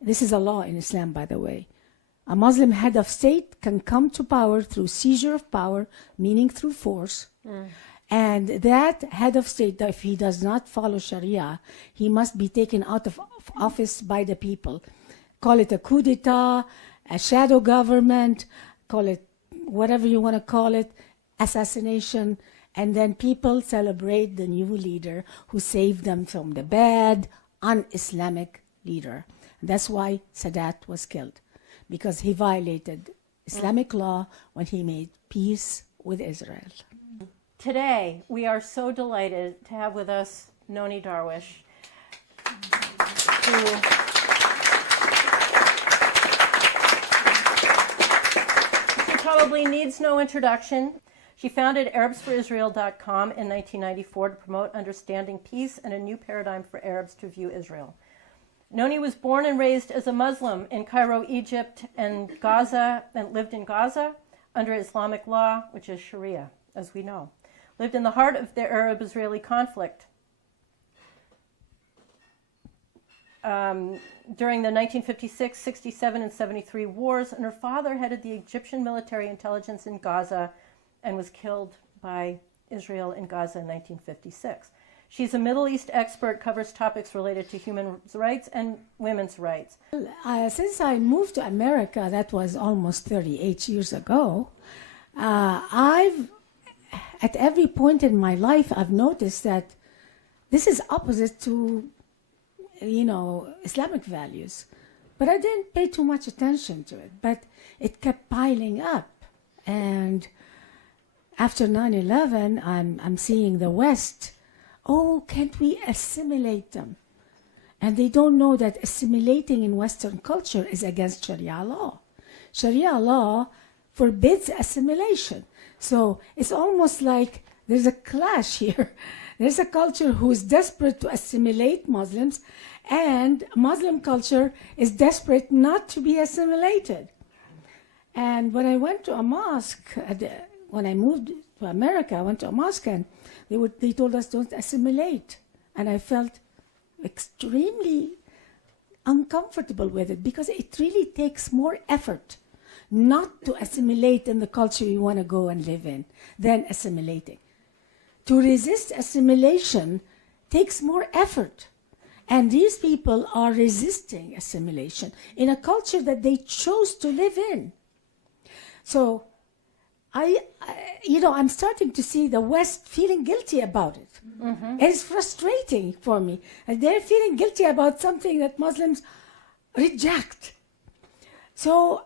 This is a law in Islam, by the way. A Muslim head of state can come to power through seizure of power, meaning through force. And that head of state, if he does not follow Sharia, he must be taken out of office by the people. Call it a coup d'etat, a shadow government, call it whatever you want to call it, assassination, and then people celebrate the new leader who saved them from the bad, un-Islamic leader. That's why Sadat was killed, because he violated Islamic law when he made peace with Israel. Today, we are so delighted to have with us Noni Darwish, who probably needs no introduction. She founded ArabsForIsrael.com in 1994 to promote understanding peace and a new paradigm for Arabs to view Israel. Noni was born and raised as a Muslim in Cairo, Egypt, and Gaza, and lived in Gaza under Islamic law, which is Sharia, as we know. Lived in the heart of the Arab-Israeli conflict. During the 1956, 67, and 73 wars, and her father headed the Egyptian military intelligence in Gaza and was killed by Israel in Gaza in 1956. She's a Middle East expert, covers topics related to human rights and women's rights. Since I moved to America, that was almost 38 years ago, at every point in my life, I've noticed that this is opposite to, Islamic values. But I didn't pay too much attention to it. But it kept piling up. And after 9/11, I'm seeing the West, can't we assimilate them? And they don't know that assimilating in Western culture is against Sharia law. Sharia law forbids assimilation. So it's almost like there's a clash here. There's a culture who is desperate to assimilate Muslims, and Muslim culture is desperate not to be assimilated. And when I went to a mosque, when I moved to America, I went to a mosque, and they told us don't assimilate. And I felt extremely uncomfortable with it, because it really takes more effort not to assimilate in the culture you want to go and live in than assimilating. To resist assimilation takes more effort. And these people are resisting assimilation in a culture that they chose to live in. So I'm starting to see the West feeling guilty about it. Mm-hmm. It's frustrating for me. And they're feeling guilty about something that Muslims reject. So,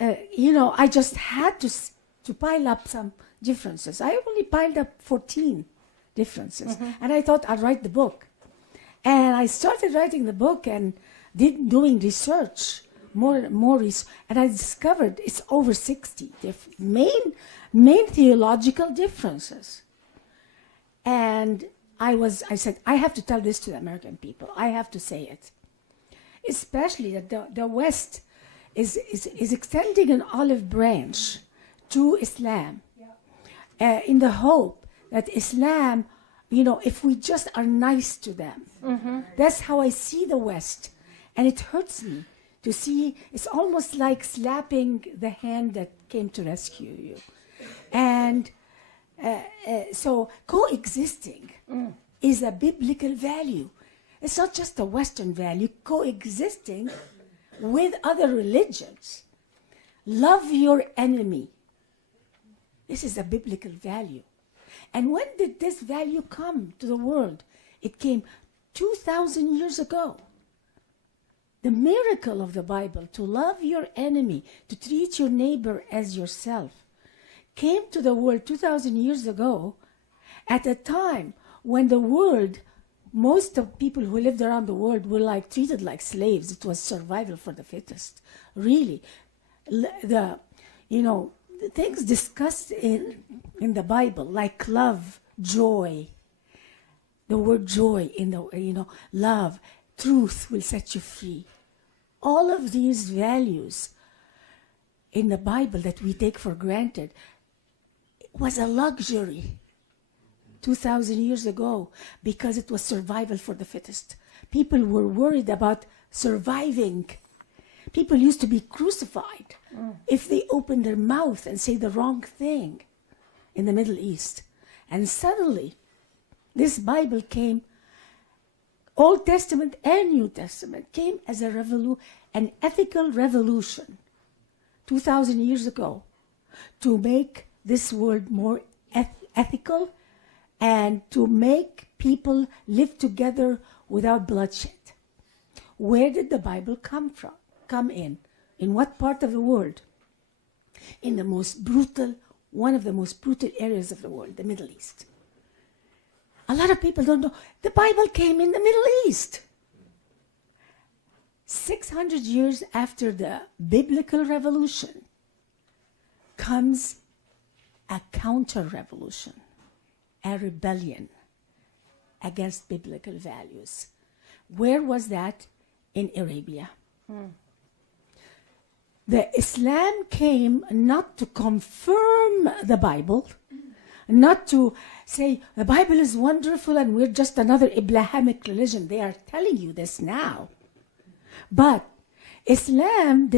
I just had to pile up some differences. I only piled up 14 differences. Mm-hmm. And I thought I'd write the book. And I started writing the book and doing research, more research. And I discovered it's over 60 main theological differences. And I said, I have to tell this to the American people. I have to say it. Especially that the West is extending an olive branch to Islam, in the hope that Islam, if we just are nice to them. Mm-hmm. That's how I see the West. And it hurts me to see, it's almost like slapping the hand that came to rescue you. And so coexisting is a biblical value. It's not just a Western value, coexisting with other religions. Love your enemy. This is a biblical value. And when did this value come to the world? It came 2,000 years ago. The miracle of the Bible, to love your enemy, to treat your neighbor as yourself, came to the world 2,000 years ago at a time when the world, most of people who lived around the world were treated like slaves. It was survival for the fittest. Really. The things discussed in the Bible, like love, joy, the word joy in the, love, truth will set you free. All of these values in the Bible that we take for granted was a luxury 2,000 years ago because it was survival for the fittest. people were worried about surviving. People used to be crucified if they opened their mouth and say the wrong thing in the Middle East. And suddenly, this Bible came, Old Testament and New Testament, came as an ethical revolution 2,000 years ago to make this world more ethical and to make people live together without bloodshed. Where did the Bible come in? In what part of the world? In the most brutal, one of the most brutal areas of the world, the Middle East. A lot of people don't know. The Bible came in the Middle East. 600 years after the biblical revolution comes a counter-revolution, a rebellion against biblical values. Where was that? In Arabia. The Islam came not to confirm the Bible, not to say the Bible is wonderful and we're just another Abrahamic religion. They are telling you this now. But Islam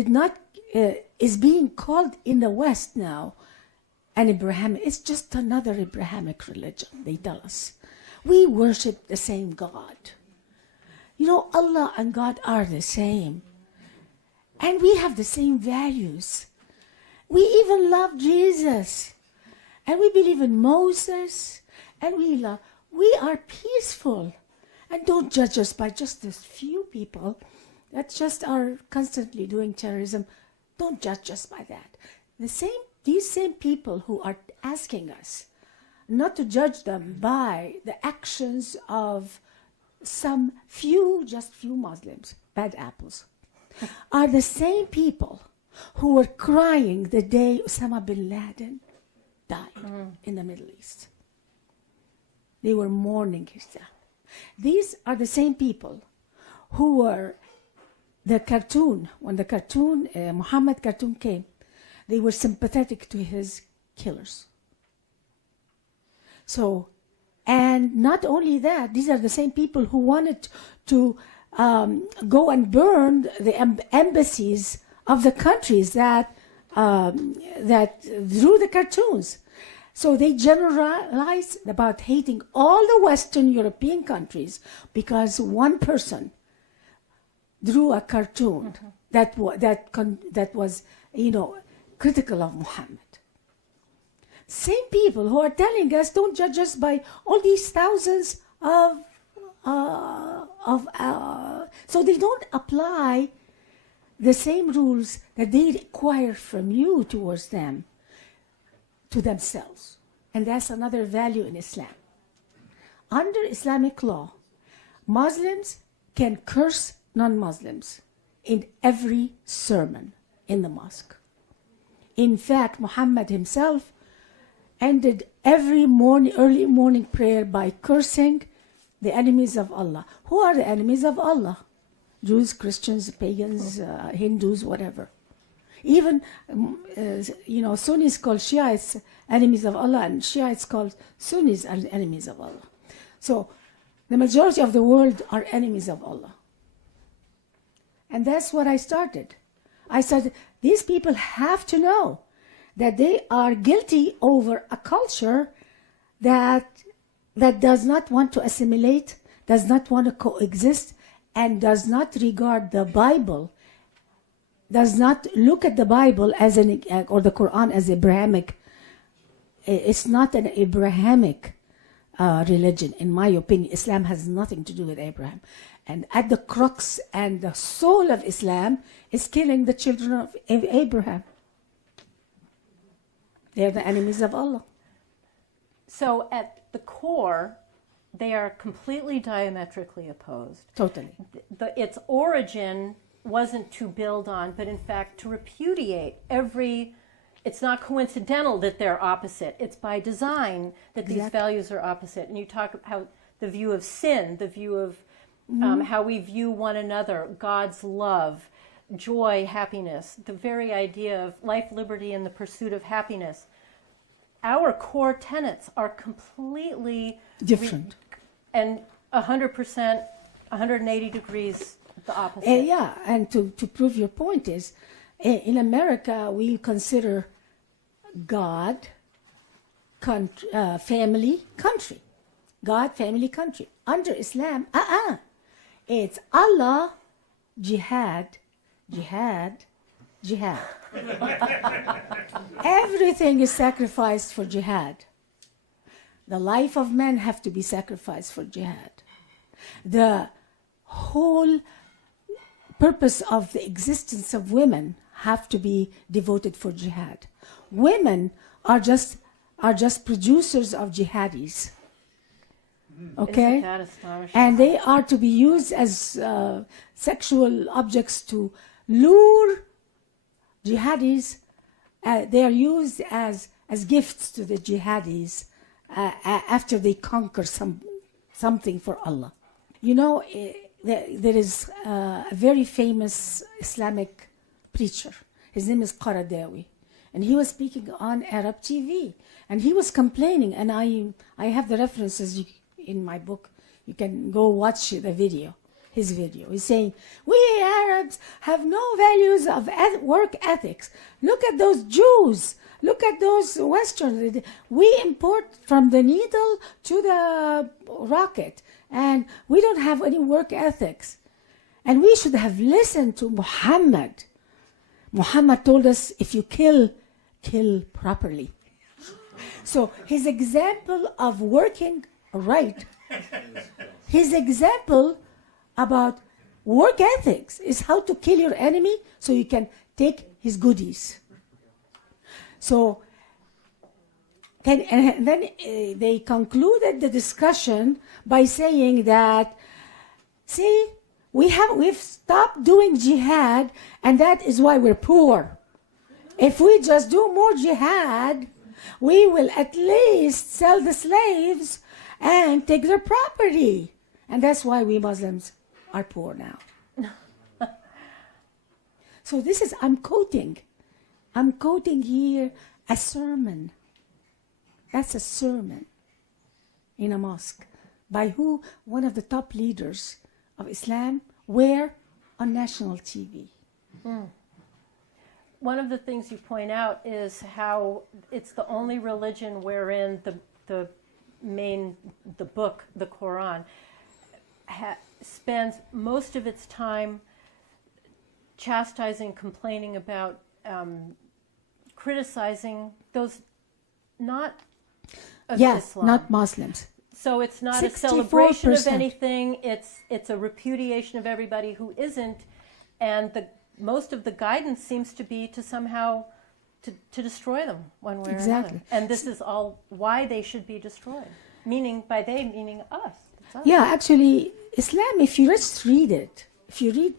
is being called in the West now an Abrahamic. It's just another Abrahamic religion, they tell us. We worship the same God. You know, Allah and God are the same. And we have the same values. We even love Jesus. And we believe in Moses. And we are peaceful. And don't judge us by just this few people that just are constantly doing terrorism. Don't judge us by that. These same people who are asking us not to judge them by the actions of just few Muslims, bad apples, are the same people who were crying the day Osama bin Laden died in the Middle East. They were mourning his death. These are the same people who were when the cartoon, Muhammad cartoon came, they were sympathetic to his killers. So, and not only that, these are the same people who wanted to go and burn the embassies of the countries that drew the cartoons. So they generalized about hating all the Western European countries because one person drew a cartoon that was, critical of Muhammad. Same people who are telling us, don't judge us by all these thousands so they don't apply the same rules that they require from you towards them to themselves. And that's another value in Islam. Under Islamic law, Muslims can curse non-Muslims in every sermon in the mosque. In fact, Muhammad himself ended every early morning prayer by cursing the enemies of Allah. Who are the enemies of Allah? Jews, Christians, pagans, Hindus, whatever. Even, Sunnis call Shiites enemies of Allah, and Shiites call Sunnis enemies of Allah. So, the majority of the world are enemies of Allah. And that's what I started. I said, these people have to know that they are guilty over a culture that does not want to assimilate, does not want to coexist, and does not regard the Bible, does not look at the Bible or the Quran as Abrahamic. It's not an Abrahamic religion, in my opinion. Islam has nothing to do with Abraham. And at the crux and the soul of Islam is killing the children of Abraham. They're the enemies of Allah. So at the core, they are completely diametrically opposed. Totally. Its origin wasn't to build on, but in fact to repudiate it's not coincidental that they're opposite. It's by design that these values are opposite. And you talk about how the view of sin, the view of how we view one another, God's love, joy, happiness, the very idea of life, liberty, and the pursuit of happiness. Our core tenets are completely different and 100% 180 degrees the opposite. Yeah, and to prove your point is, in America, we consider God, family, country. God, family, country. Under Islam, it's Allah, jihad, jihad, jihad. Everything is sacrificed for jihad. The life of men have to be sacrificed for jihad. The whole purpose of the existence of women have to be devoted for jihad. Women are just producers of jihadis. Okay? Isn't that astonishing? And they are to be used as sexual objects to lure jihadis. They are used as gifts to the jihadis after they conquer something for Allah. You know, there is a very famous Islamic preacher. His name is Qaradawi. And he was speaking on Arab TV. And he was complaining, and I have the references in my book. You can go watch the video, his video. He's saying, we Arabs have no values of work ethics. Look at those Jews. Look at those Westerns. We import from the needle to the rocket, and we don't have any work ethics. And we should have listened to Muhammad. Muhammad told us, if you kill properly. So his example of working right, his example about work ethics is how to kill your enemy so you can take his goodies. So then they concluded the discussion by saying that, see, we've stopped doing jihad, and that is why we're poor. If we just do more jihad, we will at least sell the slaves and take their property. And that's why we Muslims are poor now. So this is, I'm quoting here a sermon. That's a sermon in a mosque. By who? One of the top leaders of Islam. Where? On national TV. One of the things you point out is how it's the only religion wherein the book, the Quran, spends most of its time chastising, complaining about, criticizing those not of Islam. Not Muslims. So it's not a celebration of anything. It's a repudiation of everybody who isn't, and most of the guidance seems to be to somehow to destroy them one way or another. And this is all why they should be destroyed. Meaning, by they, meaning us. Yeah, actually, Islam, if you just read it, if you read,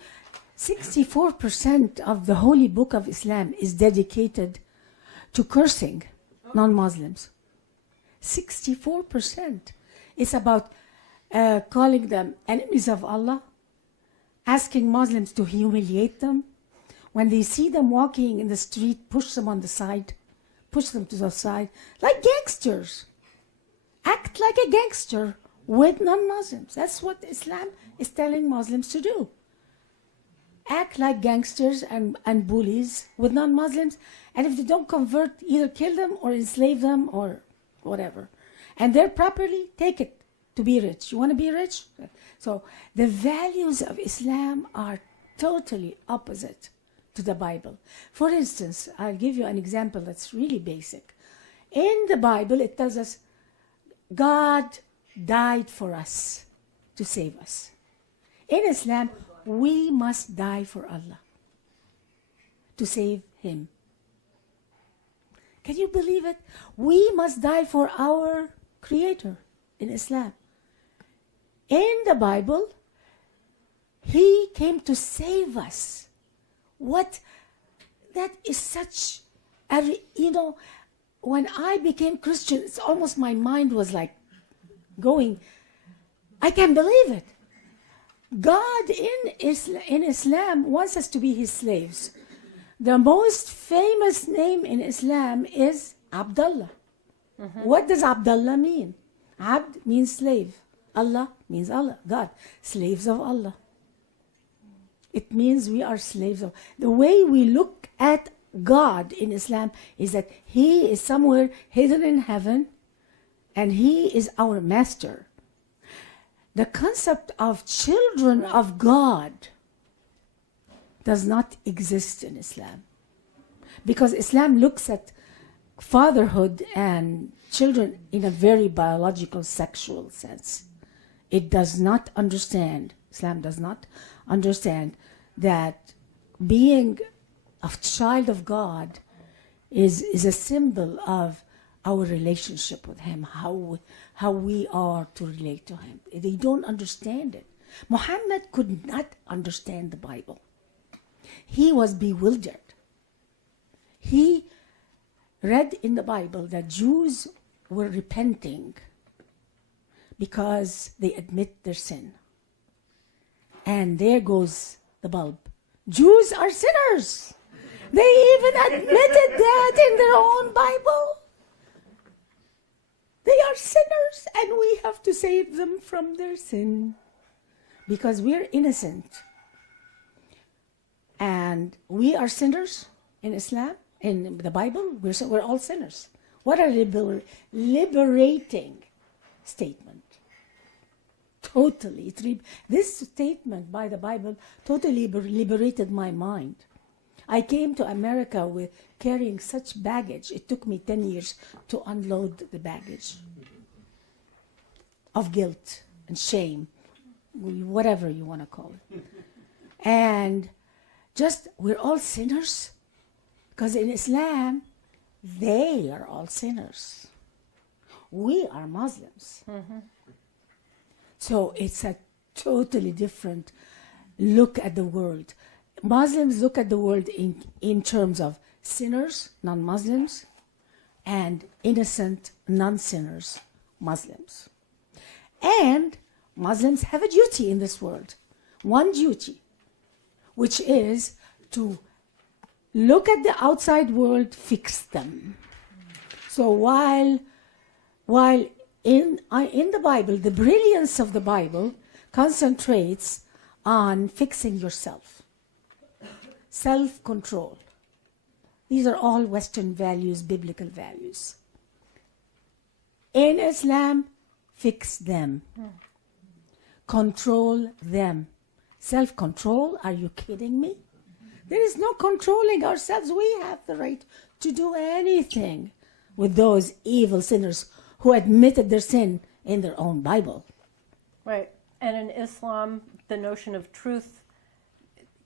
64% of the holy book of Islam is dedicated to cursing non-Muslims. 64%. It's about calling them enemies of Allah, asking Muslims to humiliate them. When they see them walking in the street, push them on the side, push them to the side, like gangsters. Act like a gangster with non-Muslims. That's what Islam is telling Muslims to do. Act like gangsters and bullies with non-Muslims, and if they don't convert, either kill them or enslave them or whatever. And their property, take it to be rich. You want to be rich? So the values of Islam are totally opposite to the Bible. For instance, I'll give you an example that's really basic. In the Bible, it tells us God died for us to save us. In Islam, we must die for Allah to save Him. Can you believe it? We must die for our Creator in Islam. In the Bible, He came to save us. What? That is such a, when I became Christian, it's almost my mind was like going, I can't believe it. God in Islam wants us to be His slaves. The most famous name in Islam is Abdullah. What does Abdullah mean? Abd means slave. Allah means Allah, God, slaves of Allah. It means we are slaves of. The way we look at God in Islam is that He is somewhere hidden in heaven and He is our master. The concept of children of God does not exist in Islam, because Islam looks at fatherhood and children in a very biological, sexual sense. It does not understand, Islam does not understand that being a child of God is a symbol of our relationship with Him, how we are to relate to Him. They don't understand it. Muhammad could not understand the Bible. He was bewildered. He read in the Bible that Jews were repenting because they admit their sin. And there goes the bulb. Jews are sinners. They even admitted that in their own Bible. They are sinners and we have to save them from their sin because we're innocent. And we are sinners in Islam, in the Bible, we're all sinners. What a liberating statement. Totally. This statement by the Bible totally liberated my mind. I came to America with carrying such baggage. It took me 10 years to unload the baggage of guilt and shame, whatever you want to call it. And just, we're all sinners. Because in Islam, they are all sinners. We are Muslims. Mm-hmm. So it's a totally different look at the world. Muslims look at the world in terms of sinners, non-Muslims, and innocent, non-sinners, Muslims. And Muslims have a duty in this world, one duty, which is to look at the outside world, fix them. So while in the Bible, the brilliance of the Bible concentrates on fixing yourself, self-control. These are all Western values, biblical values. In Islam, fix them. Control them. Self-control? Are you kidding me? There is no controlling ourselves. We have the right to do anything with those evil sinners who admitted their sin in their own Bible. Right. And in Islam, the notion of truth,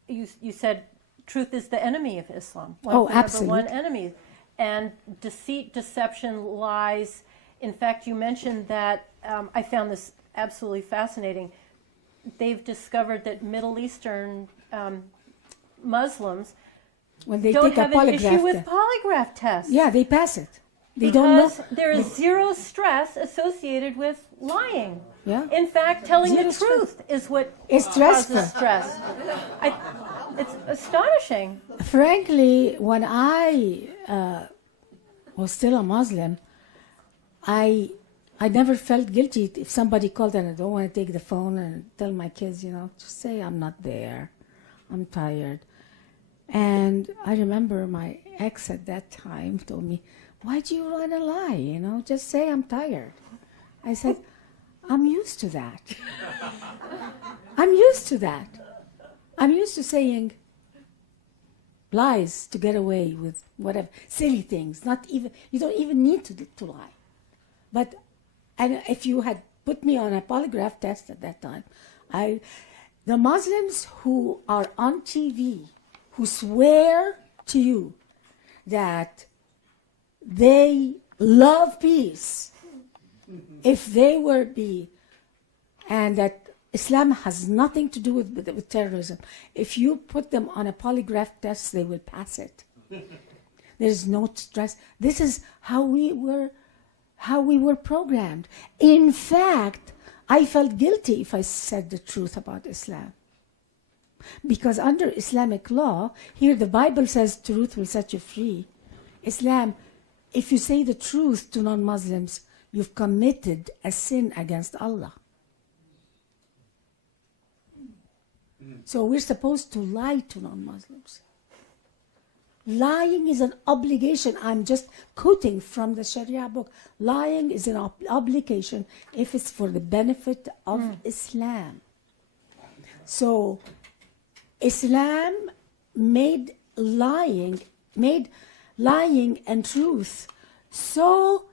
you said truth is the enemy of Islam. Absolutely. Number one enemy. And deceit, deception, lies. In fact, you mentioned that, I found this absolutely fascinating. They've discovered that Middle Eastern Muslims when they don't take have an issue with polygraph tests. Yeah, they pass it. They because don't know. There is zero stress associated with lying. Yeah. In fact, telling Zero the truth is what It's stressful. causes stress. It's astonishing. Frankly, when I was still a Muslim, I never felt guilty if somebody called and I don't want to take the phone and tell my kids, just say I'm not there. I'm tired. And I remember my ex at that time told me, why do you want to lie? Just say I'm tired. I said, I'm used to that. I'm used to that. I'm used to saying lies to get away with whatever, silly things. You don't even need to lie. And if you had put me on a polygraph test at that time, the Muslims who are on TV, who swear to you that they love peace, if they were and that Islam has nothing to do with terrorism, if you put them on a polygraph test, they will pass it. There's no stress. This is how we were programmed. In fact, I felt guilty if I said the truth about Islam. Because under Islamic law, here the Bible says truth will set you free. Islam, if you say the truth to non-Muslims, you've committed a sin against Allah. So we're supposed to lie to non-Muslims. Lying is an obligation. I'm just quoting from the Sharia book. Lying is an obligation if it's for the benefit of Islam. So Islam made lying and truth so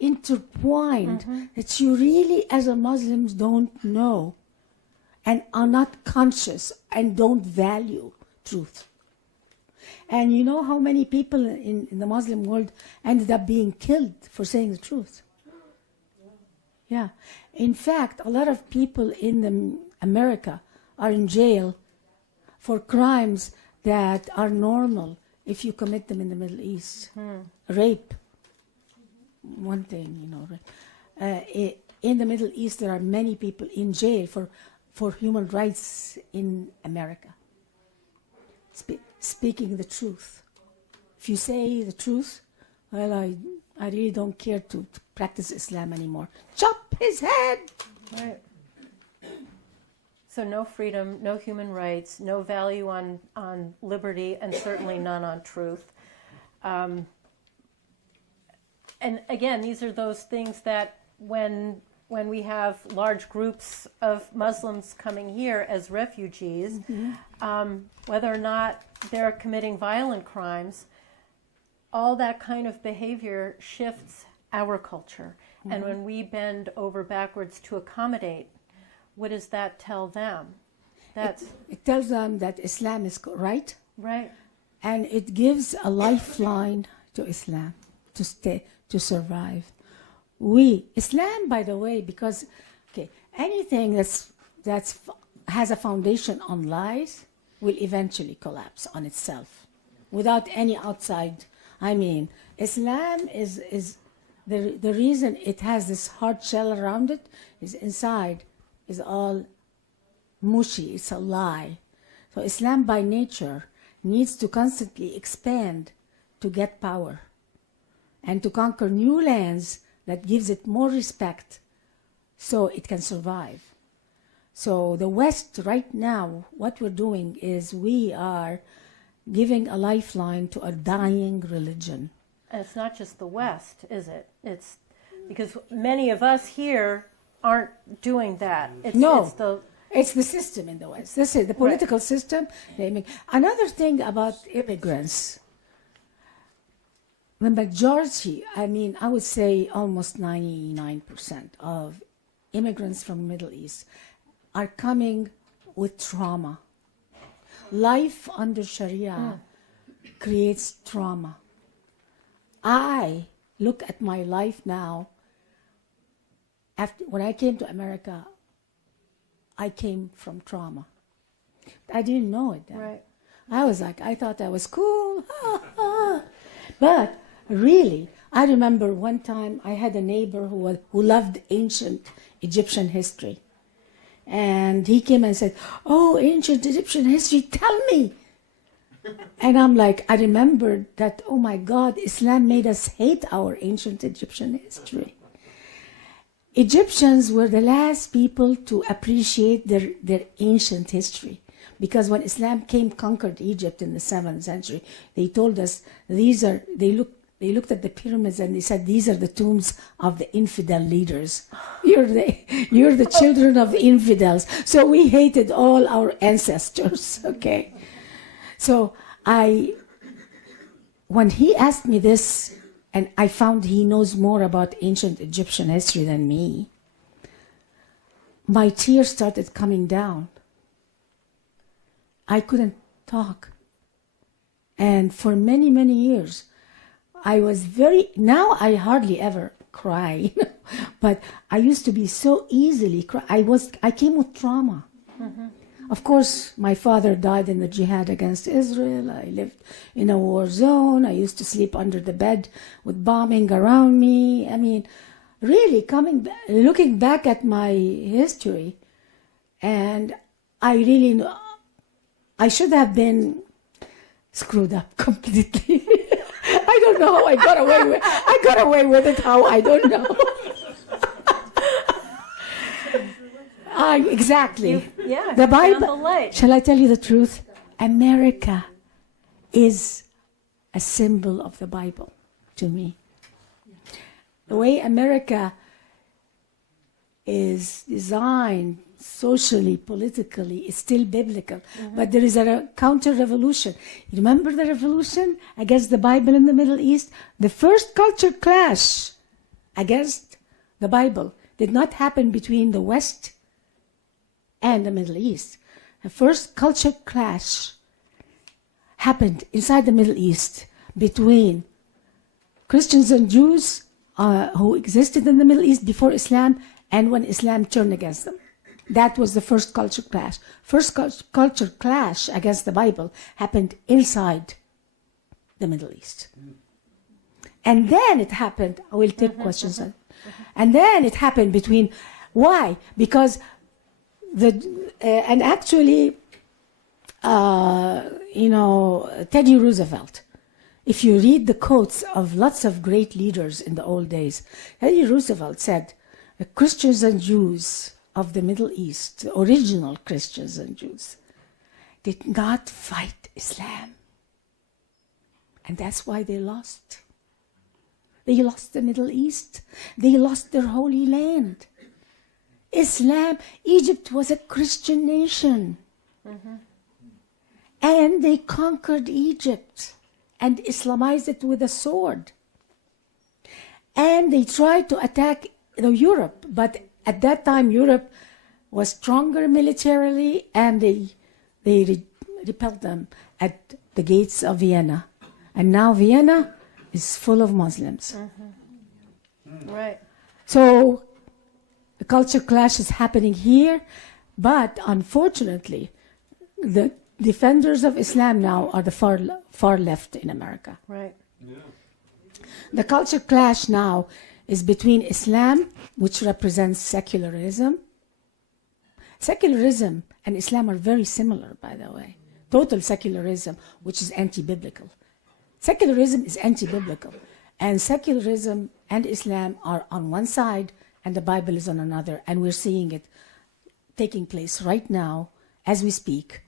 intertwined that you really, as a Muslim, don't know and are not conscious and don't value truth. And you know how many people in the Muslim world ended up being killed for saying the truth? Yeah. In fact, a lot of people in America are in jail for crimes that are normal if you commit them in the Middle East. Rape, one thing, you know. In the Middle East, there are many people in jail for human rights in America. Speaking the truth. If you say the truth, well, I really don't care to practice Islam anymore. Chop his head! Right. So no freedom, no human rights, no value on liberty, and certainly none on truth. And again, these are those things that when we have large groups of Muslims coming here as refugees, whether or not they're committing violent crimes, all that kind of behavior shifts our culture. And when we bend over backwards to accommodate, what does that tell them? It tells them that Islam is right. Right. And it gives a lifeline to Islam to survive. Islam, by the way, because anything that's has a foundation on lies will eventually collapse on itself without any outside. I mean, Islam is the reason it has this hard shell around it is inside is all mushy. It's a lie. So Islam by nature needs to constantly expand to get power and to conquer new lands that gives it more respect so it can survive. So the West right now, what we're doing is we are giving a lifeline to a dying religion. And it's not just the West, is it? It's because many of us here aren't doing that. It's the system in the West. This is the political system. Another thing about immigrants, the majority, I would say almost 99% of immigrants from the Middle East are coming with trauma. Life under Sharia creates trauma. I look at my life now. When I came to America, I came from trauma. I didn't know it then. Right. I thought I was cool. But really, I remember one time I had a neighbor who loved ancient Egyptian history. And he came and said, "Oh, ancient Egyptian history, tell me." And I'm like, I remembered that, oh my God, Islam made us hate our ancient Egyptian history. Egyptians were the last people to appreciate their ancient history. Because when Islam conquered Egypt in the 7th century, they told us they looked at the pyramids and they said, these are the tombs of the infidel leaders. You're the children of infidels. So we hated all our ancestors, okay? So when he asked me this, and I found he knows more about ancient Egyptian history than me, my tears started coming down. I couldn't talk. And for many, many years, now I hardly ever cry, but I used to be so easily cry. I came with trauma. Mm-hmm. Of course, my father died in the jihad against Israel. I lived in a war zone. I used to sleep under the bed with bombing around me. Really looking back at my history, and I should have been screwed up completely. I don't know how I got away with it. How, I don't know. Exactly. Yeah, The you found Bible. the light. Shall I tell you the truth? America is a symbol of the Bible to me. The way America is designed socially, politically, is still biblical. But there is a counter-revolution. You remember the revolution against the Bible in the Middle East? The first culture clash against the Bible did not happen between the West and the Middle East. The first culture clash happened inside the Middle East between Christians and Jews who existed in the Middle East before Islam and when Islam turned against them. That was the first culture clash. First culture clash against the Bible happened inside the Middle East. And then it happened, I will take questions. And then it happened between, why? Because and actually, Teddy Roosevelt, if you read the quotes of lots of great leaders in the old days, Teddy Roosevelt said, the Christians and Jews of the Middle East, the original Christians and Jews, did not fight Islam. And that's why they lost. They lost the Middle East. They lost their holy land. Egypt was a Christian nation. And they conquered Egypt and Islamized it with a sword. And they tried to attack Europe, but at that time Europe was stronger militarily, and they repelled them at the gates of Vienna. And now Vienna is full of Muslims. Right. So the culture clash is happening here, but unfortunately, the defenders of Islam now are the far left in America. Right. Yeah. The culture clash now is between Islam, which represents secularism. Secularism and Islam are very similar, by the way. Total secularism, which is anti-biblical. Secularism is anti-biblical. And secularism and Islam are on one side, and the Bible is on another. And we're seeing it taking place right now, as we speak,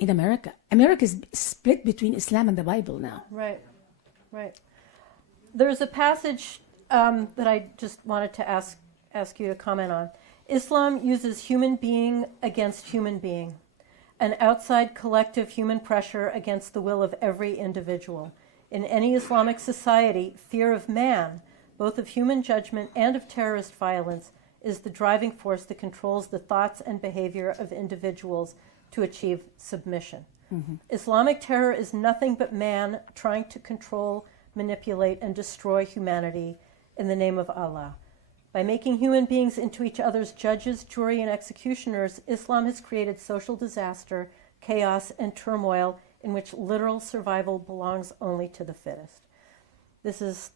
in America. America is split between Islam and the Bible now. Right. Right. There's a passage that I just wanted to ask you to comment on. Islam uses human being against human being, an outside collective human pressure against the will of every individual. In any Islamic society, fear of man, both of human judgment and of terrorist violence, is the driving force that controls the thoughts and behavior of individuals to achieve submission. Islamic terror is nothing but man trying to control, manipulate, and destroy humanity in the name of Allah. By making human beings into each other's judges, jury, and executioners, Islam has created social disaster, chaos, and turmoil in which literal survival belongs only to the fittest. It's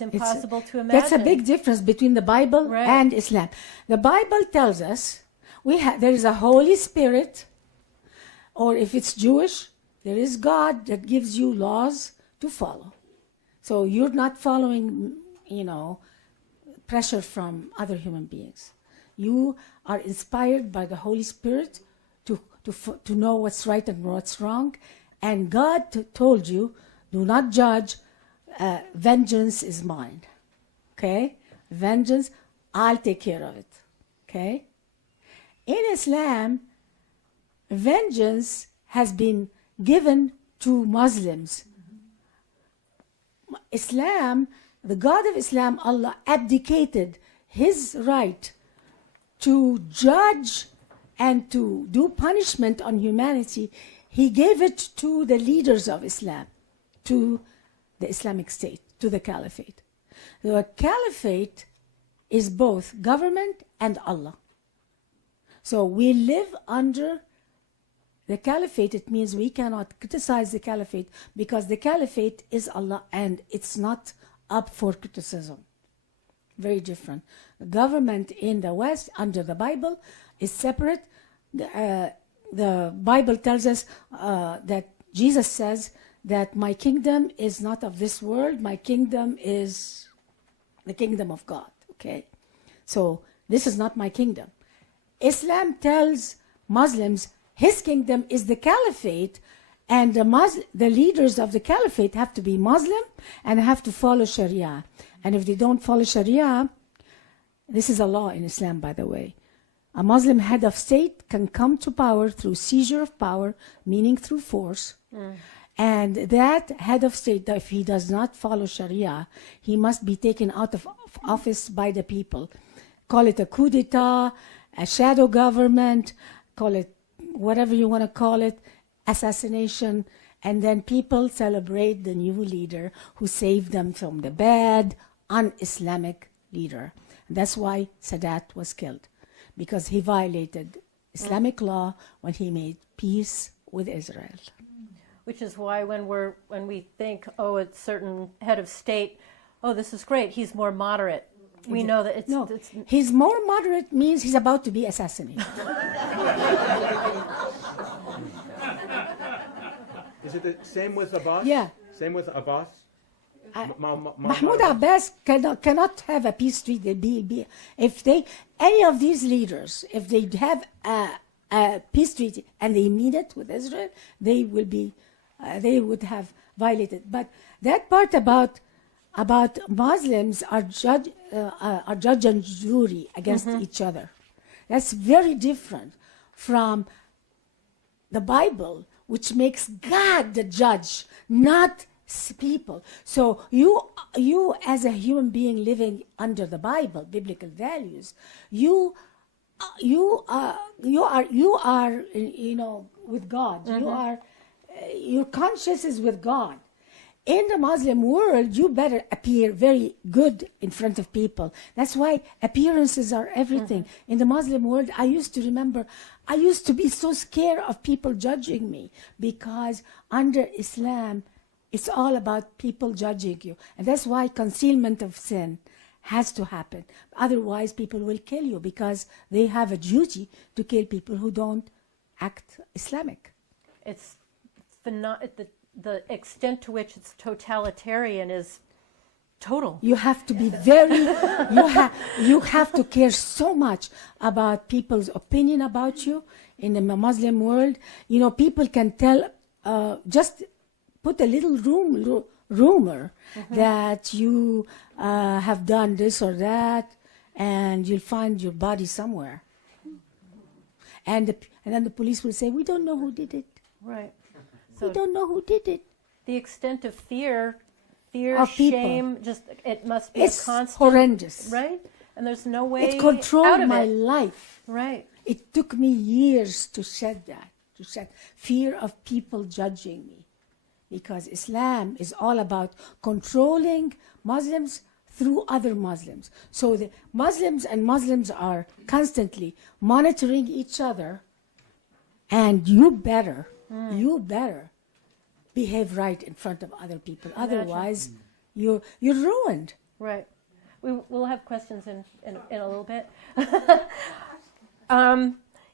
impossible to imagine. That's a big difference between the Bible and Islam. The Bible tells us there is a Holy Spirit, or if it's Jewish, there is God that gives you laws to follow. So you're not following, pressure from other human beings. You are inspired by the Holy Spirit to know what's right and what's wrong. And God told you, do not judge, vengeance is mine. Okay? Vengeance, I'll take care of it. Okay? In Islam, vengeance has been given to Muslims. Islam, the God of Islam, Allah, abdicated his right to judge and to do punishment on humanity. He gave it to the leaders of Islam, to the Islamic State, to the Caliphate. The Caliphate is both government and Allah. So we live under the Caliphate. It means we cannot criticize the Caliphate because the Caliphate is Allah and it's not up for criticism. Very different. The government in the West under the Bible is separate. The Bible tells us that Jesus says that my kingdom is not of this world. My kingdom is the kingdom of God. Okay, so this is not my kingdom. Islam tells Muslims his kingdom is the caliphate, and the leaders of the caliphate have to be Muslim and have to follow Sharia. And if they don't follow Sharia, this is a law in Islam, by the way. A Muslim head of state can come to power through seizure of power, meaning through force. And that head of state, if he does not follow Sharia, he must be taken out of office by the people. Call it a coup d'etat, a shadow government, call it whatever you want to call it, assassination. And then people celebrate the new leader who saved them from the bad, un-Islamic leader. And that's why Sadat was killed, because he violated Islamic law when he made peace with Israel. Which is why when we think, oh, a certain head of state, oh, this is great, he's more moderate. We know that it's... No, he's more moderate means he's about to be assassinated. Is it the same with Abbas? Yeah. Same with Abbas? Mahmoud Abbas cannot have a peace treaty. If any of these leaders, if they have a peace treaty and they mean it with Israel, they would have violated. But that part about Muslims are judge and jury against each other. That's very different from the Bible, which makes God the judge, not people. So you as a human being living under the Bible, biblical values, you are with God. Your conscience is with God. In the Muslim world, you better appear very good in front of people. That's why appearances are everything. In the Muslim world, I used to be so scared of people judging me, because under Islam, it's all about people judging you. And that's why concealment of sin has to happen. Otherwise, people will kill you, because they have a duty to kill people who don't act Islamic. It's the extent to which it's totalitarian is total. You have to be you have to care so much about people's opinion about you in the Muslim world. People can tell, just put a little rumor that you have done this or that, and you'll find your body somewhere. And then the police will say, we don't know who did it. Right. We don't know who did it. The extent of fear, Of people. shame, it must be It's a constant. horrendous. Right? And there's no way It controlled out of my it. life. Right. It took me years to shed fear of people judging me, because Islam is all about controlling Muslims through other Muslims. So the Muslims are constantly monitoring each other, and you better behave right in front of other people. Otherwise, you're ruined. Right. We'll have questions in a little bit.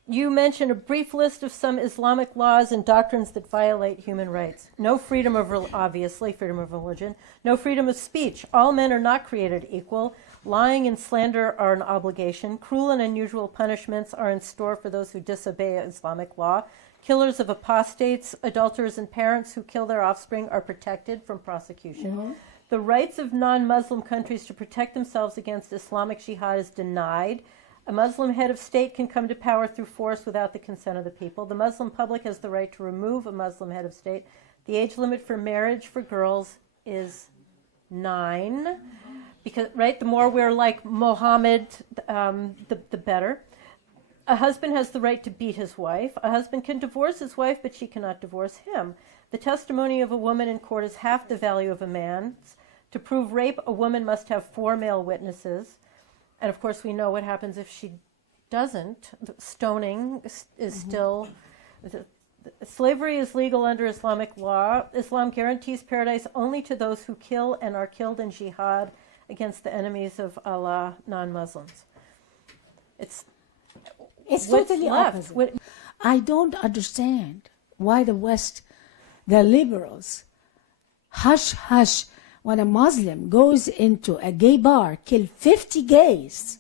You mentioned a brief list of some Islamic laws and doctrines that violate human rights. No freedom of, obviously, freedom of religion. No freedom of speech. All men are not created equal. Lying and slander are an obligation. Cruel and unusual punishments are in store for those who disobey Islamic law. Killers of apostates, adulterers, and parents who kill their offspring are protected from prosecution. The rights of non-Muslim countries to protect themselves against Islamic jihad is denied. A Muslim head of state can come to power through force without the consent of the people. The Muslim public has the right to remove a Muslim head of state. The age limit for marriage for girls is 9. Because, right, the more we're like Muhammad, the better. A husband has the right to beat his wife. A husband can divorce his wife, but she cannot divorce him. The testimony of a woman in court is half the value of a man's. To prove rape, a woman must have 4 male witnesses. And of course, we know what happens if she doesn't. Stoning is still... Slavery is legal under Islamic law. Islam guarantees paradise only to those who kill and are killed in jihad against the enemies of Allah, non-Muslims. It's totally left? opposite. I don't understand why the West, the liberals, hush when a Muslim goes into a gay bar, kill 50 gays.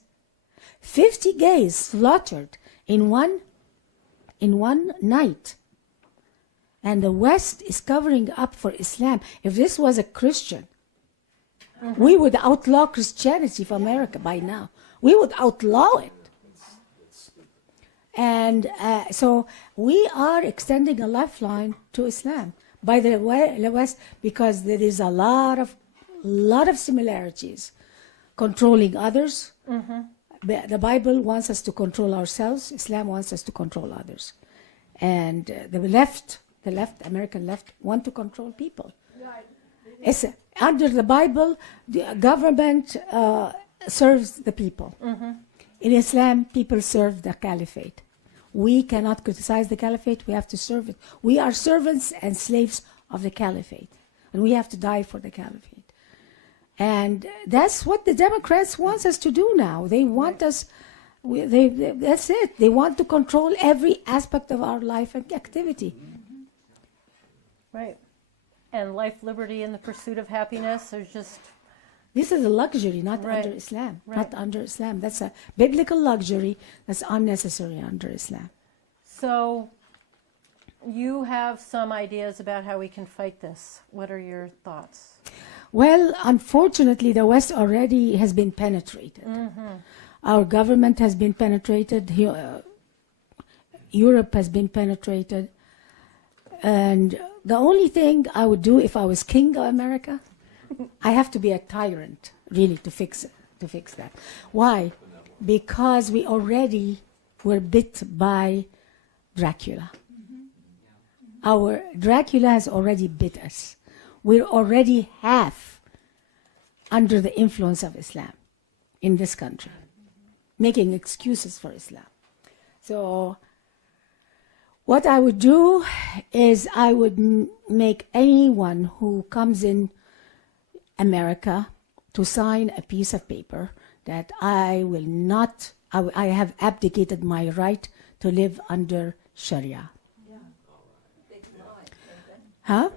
50 gays slaughtered in one night. And the West is covering up for Islam. If this was a Christian, we would outlaw Christianity from America by now. We would outlaw it. And so we are extending a lifeline to Islam by the West, because there is a lot of similarities. Controlling others. The Bible wants us to control ourselves. Islam wants us to control others. And the American left, want to control people. It's, under the Bible, the government serves the people. In Islam, people serve the caliphate. We cannot criticize the caliphate. We have to serve it. We are servants and slaves of the caliphate. And we have to die for the caliphate. And that's what the Democrats want us to do now. They want us, that's it. They want to control every aspect of our life and activity. Right. And life, liberty, and the pursuit of happiness are just... This is a luxury, not Right. under Islam. Right. Not under Islam. That's a biblical luxury that's unnecessary under Islam. So you have some ideas about how we can fight this. What are your thoughts? Well, unfortunately, the West already has been penetrated. Our government has been penetrated. Europe has been penetrated. And the only thing I would do if I was king of America, I have to be a tyrant, really, to fix that. Why? Because we already were bit by Dracula. Our Dracula has already bit us. We're already half under the influence of Islam in this country, making excuses for Islam. So what I would do is I would make anyone who comes in America to sign a piece of paper that I have abdicated my right to live under Sharia. Huh?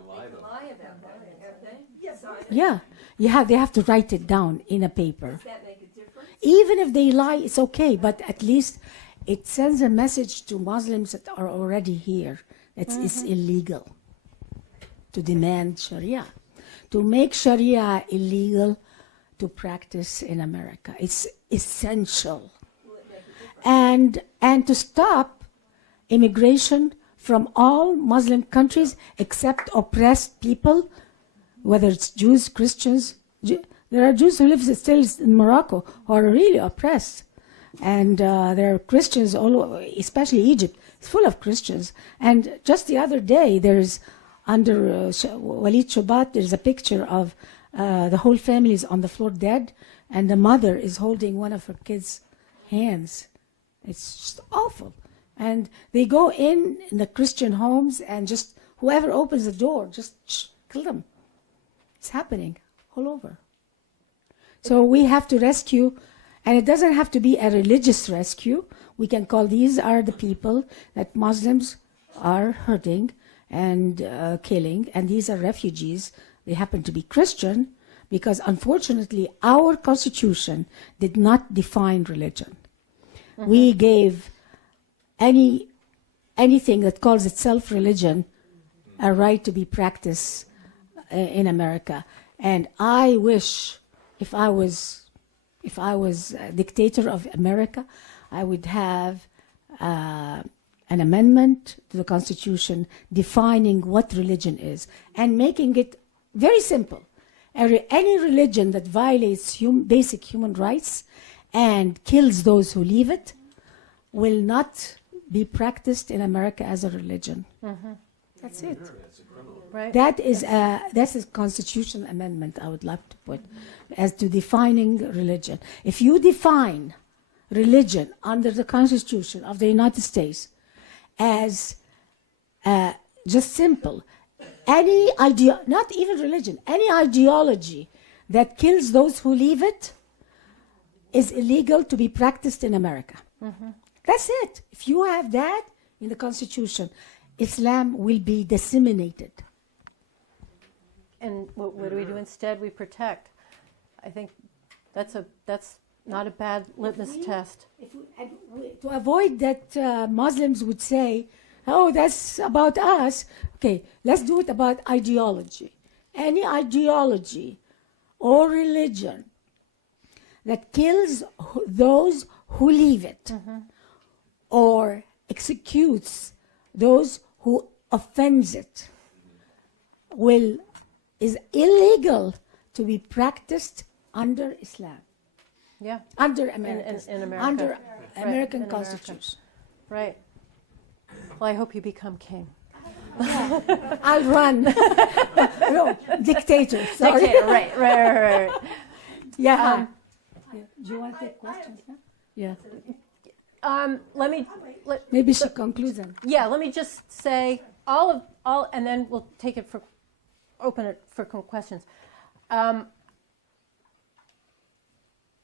Yeah, they have to write it down in a paper. Does that make a difference? Even if they lie, it's okay, but at least it sends a message to Muslims that are already here that it's illegal to demand Sharia. To make Sharia illegal to practice in America. It's essential. And to stop immigration from all Muslim countries except oppressed people, whether it's Jews, Christians. There are Jews who live still in Morocco who are really oppressed. And there are Christians all over, especially Egypt. It's full of Christians. And just the other day, there's under Walid Shobat, there's a picture of the whole family is on the floor dead, and the mother is holding one of her kids' hands. It's just awful. And they go in the Christian homes and just whoever opens the door, just kill them. It's happening all over. So we have to rescue, and it doesn't have to be a religious rescue. We can call these are the people that Muslims are hurting and killing, and these are refugees. They happen to be Christian because unfortunately our constitution did not define religion. We gave anything that calls itself religion a right to be practiced in America. And I wish if I was a dictator of America, I would have an amendment to the Constitution defining what religion is and making it very simple. Any religion that violates basic human rights and kills those who leave it will not be practiced in America as a religion. That's it. Right. That's a constitutional amendment I would like to put as to defining religion. If you define religion under the Constitution of the United States as just simple, any idea, not even religion, any ideology that kills those who leave it is illegal to be practiced in America. That's it. If you have that in the Constitution, Islam will be disseminated. And what do we do instead? We protect. I think that's Not a bad litmus test. To avoid that Muslims would say, oh, that's about us. Okay, let's do it about ideology. Any ideology or religion that kills those who leave it or executes those who offends it is illegal to be practiced under Islam. Yeah. Under America. In America. Under Right, American in Constitution. Right. Well, I hope you become king. I'll run. No, dictator. Sorry. Dictator, right. Yeah. Do you want to take questions now? Yeah. Maybe she concludes them. Yeah, let me just say all, and then we'll open it for questions.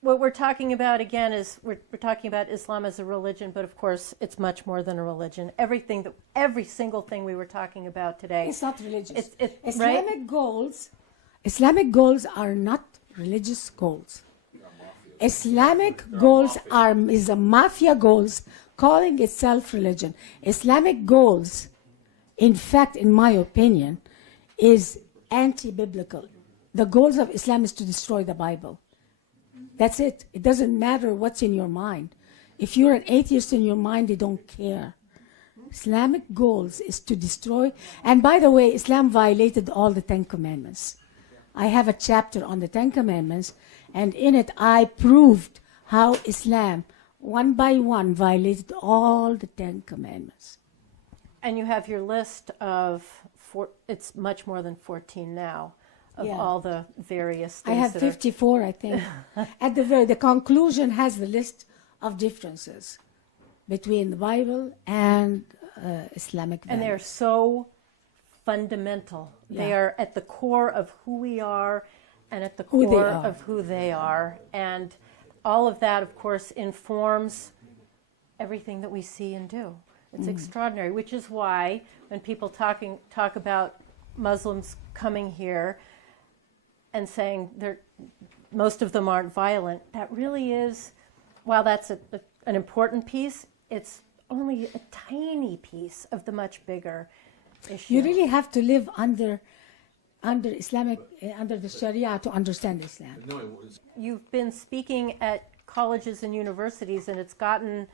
What we're talking about again is we're talking about Islam as a religion, but of course it's much more than a religion. Every single thing we were talking about today. It's not religious. Right? Islamic goals are not religious goals. Islamic goals is a mafia goals calling itself religion. Islamic goals, in fact, in my opinion, is anti-biblical. The goals of Islam is to destroy the Bible. That's it. It doesn't matter what's in your mind. If you're an atheist in your mind, they don't care. Islamic goals is to destroy. And by the way, Islam violated all the 10 Commandments. I have a chapter on the 10 Commandments, and in it I proved how Islam, one by one, violated all the 10 Commandments. And you have your list of, it's much more than 14 now, of all the various things. I have 54, I think. At the conclusion has the list of differences between the Bible and Islamic values. And they're so fundamental. Yeah. They are at the core of who we are and at the core of who they are. And all of that, of course, informs everything that we see and do. It's extraordinary, which is why when people talk about Muslims coming here and saying most of them aren't violent, that really is, while that's an important piece, it's only a tiny piece of the much bigger issue. You really have to live under Islamic, under the Sharia to understand Islam. You've been speaking at colleges and universities, and it's gotten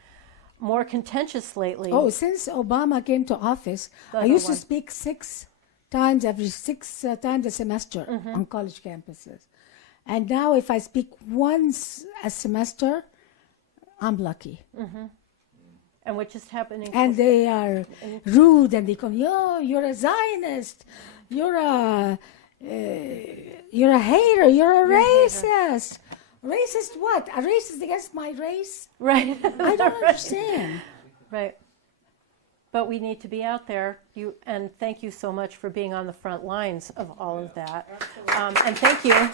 more contentious lately. Oh, since Obama came to office, I used to speak 6 times every 6 times a semester on college campuses. And now if I speak once a semester, I'm lucky. And what's just happening? And they are rude, and they call, you're a Zionist, you're a hater, you're a racist. Racist what? A racist against my race? Right. I don't understand. Right. But we need to be out there. And thank you so much for being on the front lines of all of that. And thank you.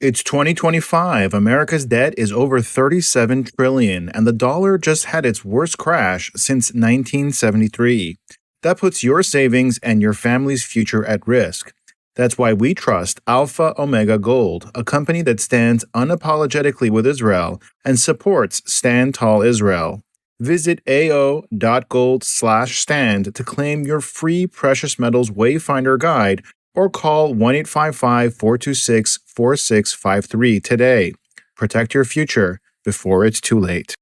It's 2025. America's debt is over $37 trillion, and the dollar just had its worst crash since 1973. That puts your savings and your family's future at risk. That's why we trust Alpha Omega Gold, a company that stands unapologetically with Israel and supports Stand Tall Israel. Visit ao.gold/stand to claim your free precious metals wayfinder guide or call 1-855-426-4653 today. Protect your future before it's too late.